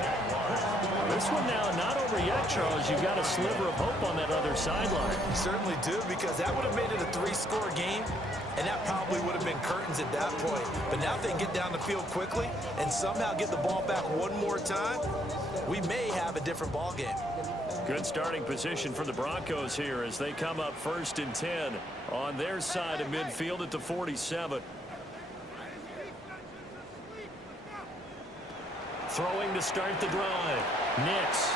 This one now not over yet, Charles. You've got a sliver of hope on that other sideline. You certainly do, because that would have made it a 3-score game, and that probably would have been curtains at that point. But now if they can get down the field quickly and somehow get the ball back one more time, we may have a different ball game. Good starting position for the Broncos here as they come up 1st and 10 on their side of midfield at the 47. Throwing to start the drive. Nix.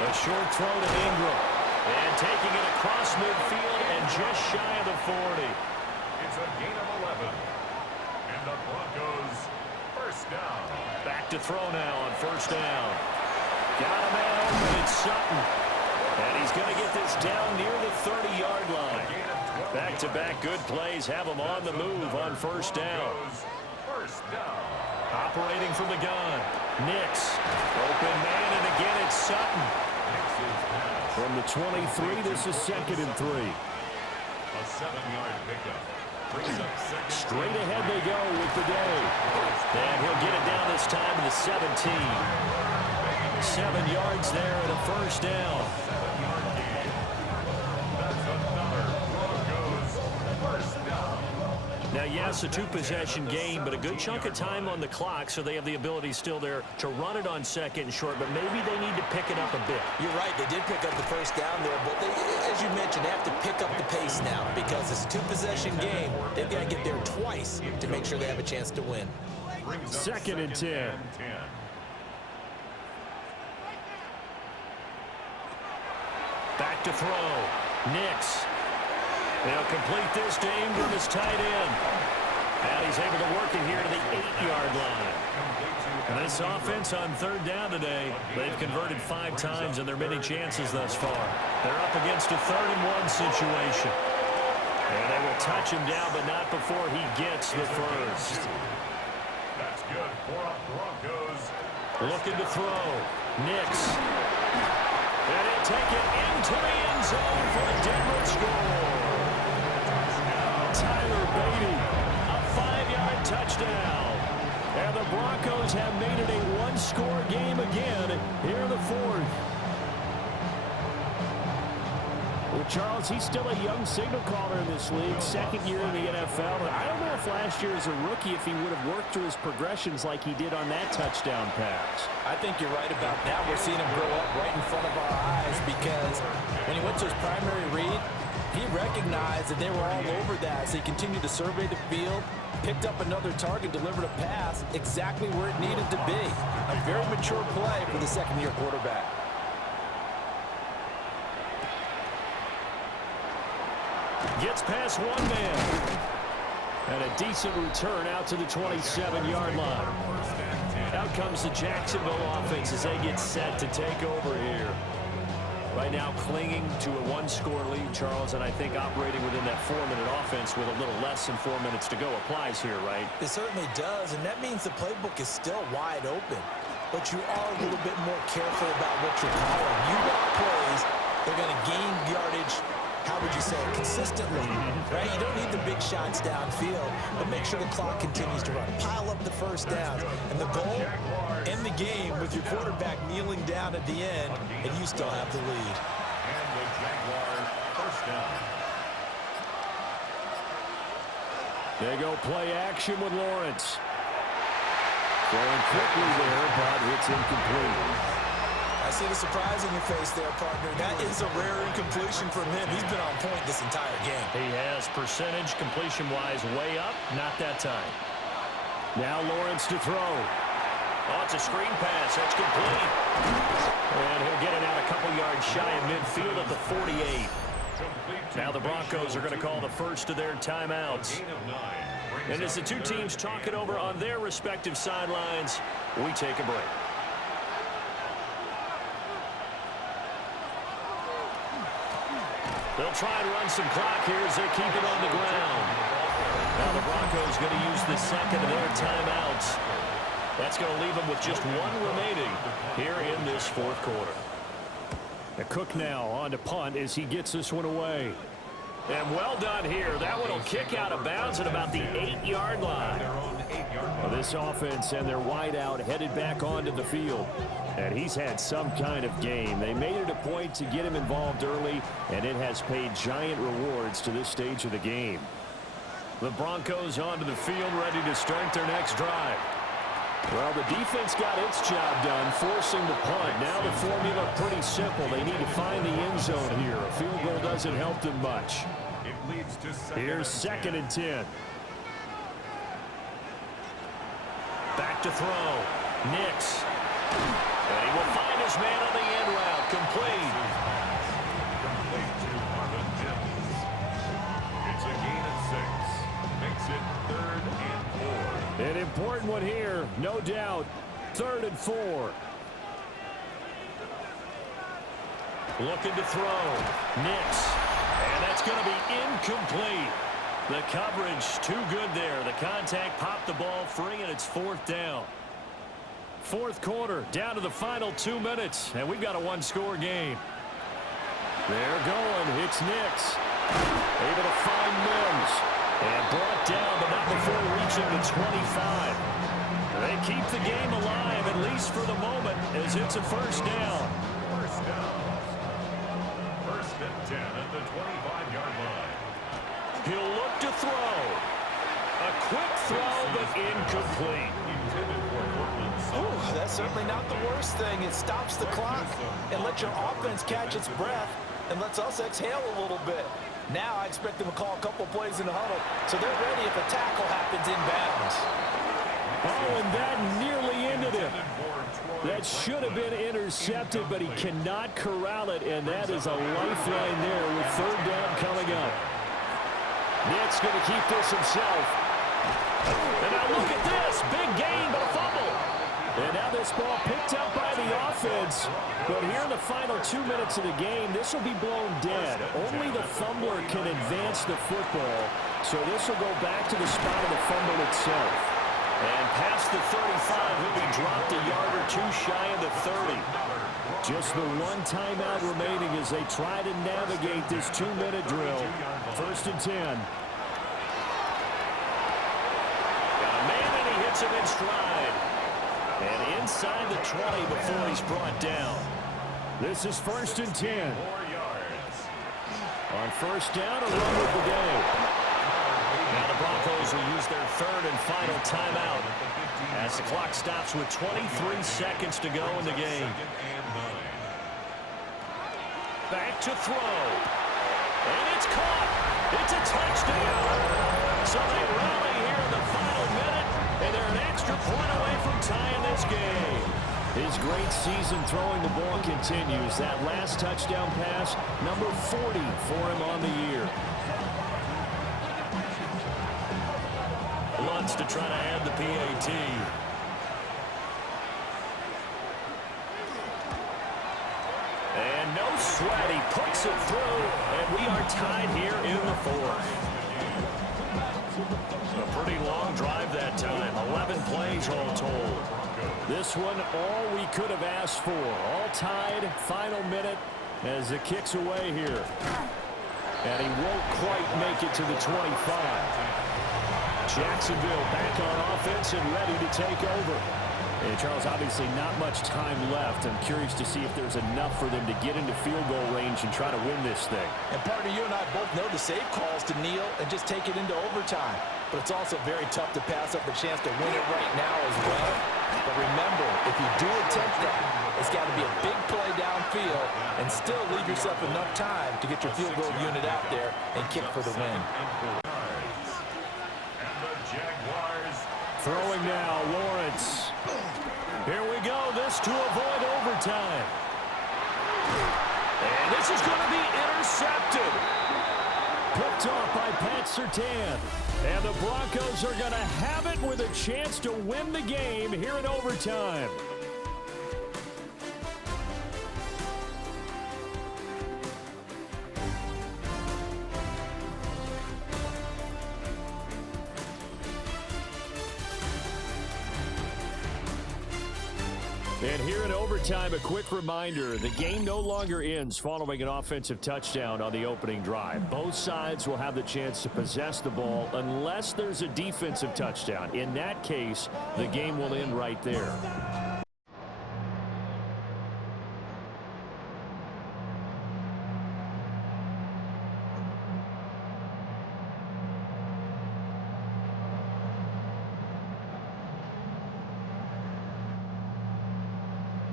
A short throw to Ingram. And taking it across midfield and just shy of the 40. It's a gain of 11. And the Broncos first down. Back to throw now on 1st down. Got a man open. It's Sutton. And he's going to get this down near the 30-yard line. Back-to-back good plays have him on the move on 1st down. First down. Operating from the gun. Nix. Open man, and again it's Sutton. From the 23, this is 2nd and 3. A 7-yard pickup. Brings up second. Straight ahead they go with the day. And he'll get it down this time to the 17. 7 yards there and a 1st down. 7-yard gain. That's another Broncos first down. Now, yes, a 2-possession game, but a good chunk of time on the clock, so they have the ability still there to run it on 2nd and short, but maybe they need to pick it up a bit. You're right, they did pick up the 1st down there, but they, as you mentioned, they have to pick up the pace now because it's a 2-possession game. They've got to get there twice to make sure they have a chance to win. 2nd and 10. Back to throw. Nix. They'll complete this to Ingram, his tight end. And he's able to work it here to the 8-yard line. And this offense on 3rd down today, they've converted 5 times in their many chances thus far. They're up against a 3rd and 1 situation. And they will touch him down, but not before he gets the first. That's good for the Broncos. Looking to throw. Nix. And he'll take it into the end zone for a Denver score. Tyler Beatty, a 5-yard touchdown. And the Broncos have made it a 1-score game again here in the 4th. Well, Charles, he's still a young signal caller in this league, 2nd year in the NFL. And I don't know if last year as a rookie, if he would have worked through his progressions like he did on that touchdown pass. I think you're right about that. We're seeing him grow up right in front of our eyes because when he went to his primary read, he recognized that they were all over that, so he continued to survey the field, picked up another target, delivered a pass exactly where it needed to be. A very mature play for the 2nd-year quarterback. Gets past one man. And a decent return out to the 27-yard line. Out comes the Jacksonville offense as they get set to take over here. Right now clinging to a 1-score lead, Charles, and I think operating within that 4-minute offense with a little less than 4 minutes to go applies here, right? It certainly does, and that means the playbook is still wide open. But you are a little bit more careful about what you're calling. You got plays, they're going to gain yardage, how would you say it, consistently, right? You don't need the big shots downfield, but make sure the clock continues to run. Pile up the 1st downs. And the goal, end the game with your quarterback kneeling down at the end, and you still have the lead. And the Jaguars first down. They go play action with Lawrence. Throwing quickly there, but it's incomplete. I see the surprise in your face there, partner. That is a rare incompletion from him. He's been on point this entire game. He has percentage completion-wise way up, not that time. Now Lawrence to throw. Oh, it's a screen pass. That's complete. And he'll get it out a couple yards shy of midfield at the 48. Now the Broncos are going to call the first of their timeouts. And as the two teams talk it over on their respective sidelines, we take a break. They'll try and run some clock here as they keep it on the ground. Now the Broncos going to use the 2nd of their timeouts. That's going to leave them with just 1 remaining here in this 4th quarter. The Cook now on to punt as he gets this one away. And well done here. That one will kick out of bounds at about the 8-yard line. Well, this offense and their wideout headed back onto the field. And he's had some kind of game. They made it a point to get him involved early, and it has paid giant rewards to this stage of the game. The Broncos onto the field, ready to start their next drive. Well, the defense got its job done, forcing the punt. Now the formula pretty simple. They need to find the end zone here. A field goal doesn't help them much. Here's 2nd and 10. Back to throw. Nix. And he will find his man on the end route. Complete. It's a gain of 6. Makes it 3rd and 4. An important one here, no doubt. 3rd and 4. Looking to throw. Nix. And that's going to be incomplete. The coverage too good there. The contact popped the ball free, and it's 4th down. 4th quarter, down to the final 2 minutes, and we've got a one-score game. They're going. It's Nix. Able to find Mims. And brought down, but not before reaching the 25. They keep the game alive, at least for the moment, as it's a 1st down. 1st down. 1st and 10 at the 25-yard line. He'll look to throw. A quick throw, but incomplete. Ooh, that's certainly not the worst thing. It stops the clock and lets your offense catch its breath and lets us exhale a little bit. Now I expect them to call a couple plays in the huddle, so they're ready if a tackle happens inbounds. Oh, and that nearly ended it. That should have been intercepted, but he cannot corral it, and that is a lifeline there with 3rd down coming up. Nix going to keep this himself. And now look at this. Big gain, but a fumble. And now this ball picked up by the offense. But here in the final 2 minutes of the game, this will be blown dead. Only the fumbler can advance the football. So this will go back to the spot of the fumble itself. And past the 35, he'll be dropped a yard or 2 shy of the 30. Just the one timeout remaining as they try to navigate this 2-minute drill. 1st and 10. Got a man, and he hits him in stride. And inside the 20 before he's brought down. This is 1st and 10. 4 yards. On 1st down, a run with the day. Now the Broncos will use their 3rd and final timeout as the clock stops with 23 seconds to go in the game. Back to throw. And it's caught. It's a touchdown. So they rally here in the final minute, and they're an extra point away from tying this game. His great season throwing the ball continues. That last touchdown pass, number 40 for him on the year. Lutz to try to add the PAT. And no sweat. He puts it through, and we are tied here in the 4th. A pretty long drive that time. 11 plays all told. This one, all we could have asked for. All tied, final minute as it kicks away here. And he won't quite make it to the 25. Jacksonville back on offense and ready to take over. And Charles, obviously not much time left. I'm curious to see if there's enough for them to get into field goal range and try to win this thing. And partner, you and I both know the safe calls to kneel and just take it into overtime. But it's also very tough to pass up the chance to win it right now as well. But remember, if you do attempt that, it's got to be a big play downfield and still leave yourself enough time to get your field goal unit out there and kick for the win. Jaguars throwing now, Lawrence. Here we go, this to avoid overtime. And this is going to be intercepted. Picked off by Pat Surtain. And the Broncos are going to have it with a chance to win the game here in overtime. And here in overtime, a quick reminder, the game no longer ends following an offensive touchdown on the opening drive. Both sides will have the chance to possess the ball unless there's a defensive touchdown. In that case, the game will end right there.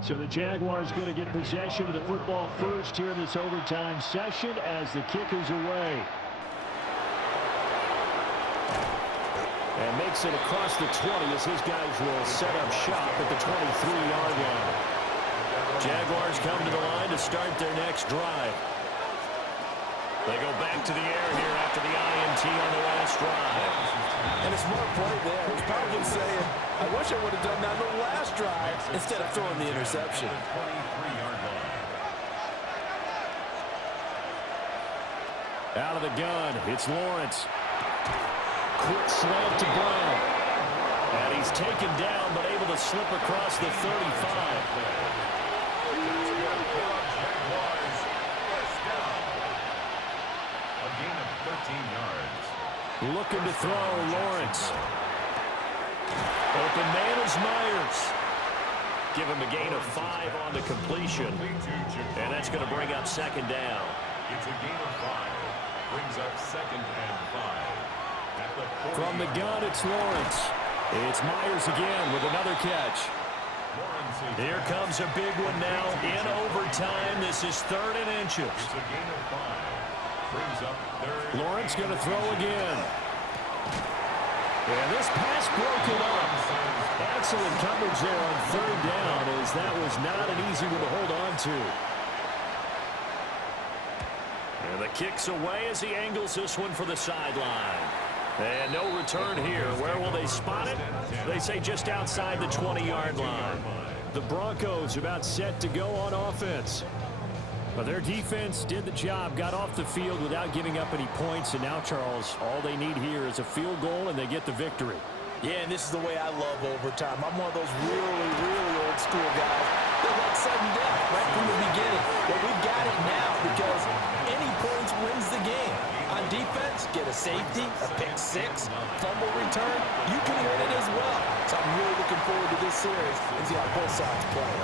So the Jaguars going to get possession of the football first here in this overtime session as the kick is away. And makes it across the 20 as his guys will set up shop at the 23-yard line. Jaguars come to the line to start their next drive. They go back to the air here after the INT on the last drive. And a smart play there. He's probably saying, I wish I would have done that on the last drive instead of throwing the interception. Out of the gun, it's Lawrence. Quick slant to Brown. And he's taken down but able to slip across the 35. Looking to throw, Lawrence. Open man is Myers. Give him a gain of 5 on the completion. And that's going to bring up second down. It's a gain of 5. Brings up second and 5. From the gun, it's Lawrence. It's Myers again with another catch. Here comes a big one now in overtime. This is 3rd and inches. It's a gain of 5. Brings up third. Lawrence going to throw again. And this pass broken up. Excellent coverage there on 3rd down as that was not an easy one to hold on to. And the kick's away as he angles this one for the sideline. And no return here. Where will they spot it? They say just outside the 20-yard line. The Broncos about set to go on offense. But their defense did the job, got off the field without giving up any points. And now, Charles, all they need here is a field goal, and they get the victory. Yeah, and this is the way I love overtime. I'm one of those really, really old school guys that like sudden death right from the beginning. But we've got it now because any points wins the game. On defense, get a safety, a pick 6, fumble return. You can win it as well. So I'm really looking forward to this series and see how both sides play.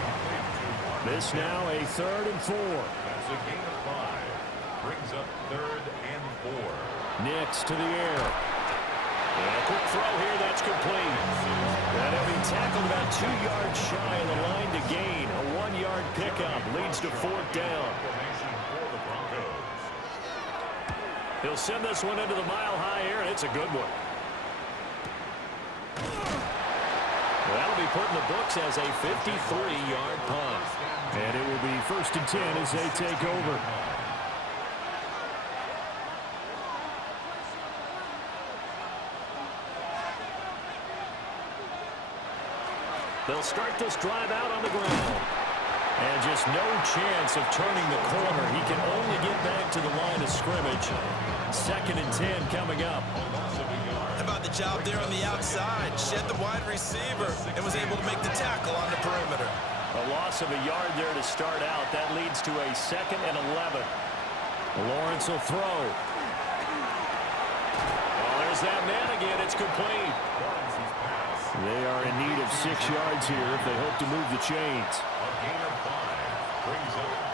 This now a 3rd and 4. That's a gain of 5. Brings up 3rd and 4. Nix to the air. And a quick throw here, that's complete. And he'll be tackled about 2 yards shy of the line to gain. A 1-yard pickup leads to 4th down. He'll send this one into the mile-high air, and it's a good one. That'll be put in the books as a 53-yard punt. And it will be 1st and 10 as they take over. They'll start this drive out on the ground. And just no chance of turning the corner. He can only get back to the line of scrimmage. 2nd and 10 coming up. How about the job there on the outside? Shed the wide receiver and was able to make the tackle on the perimeter. A loss of a yard there to start out. That leads to a 2nd and 11. Lawrence will throw. Oh, there's that man again. It's complete. They are in need of 6 yards here if they hope to move the chains.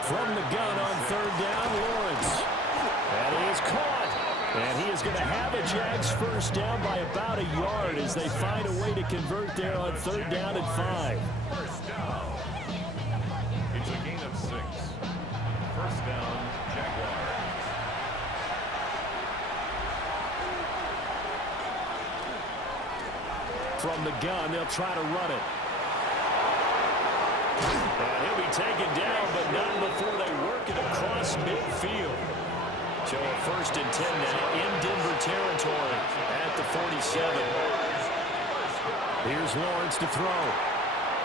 From the gun on 3rd down, Lawrence. That is caught. And he is going to have a Jags first down by about a yard as they find a way to convert there on 3rd down and 5. First down. It's a gain of 6. First down, Jaguars. From the gun, they'll try to run it. And he'll be taken down, but not before they work it across midfield. So a 1st and 10 now in Denver territory at the 47. Here's Lawrence to throw.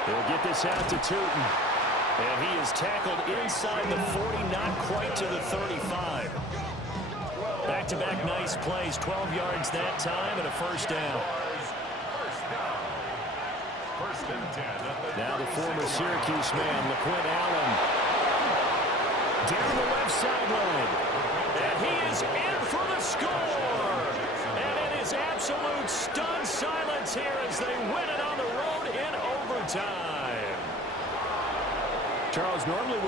He'll get this out to Tootin. And he is tackled inside the 40, not quite to the 35. Back-to-back nice plays, 12 yards that time and a first down. First and 10 at the Now the 36 former yard Syracuse man, LaQuint Allen, down the left sideline. And he is in for the score. And it is absolute stunned silence here as they win it on the road in overtime. Charles, normally when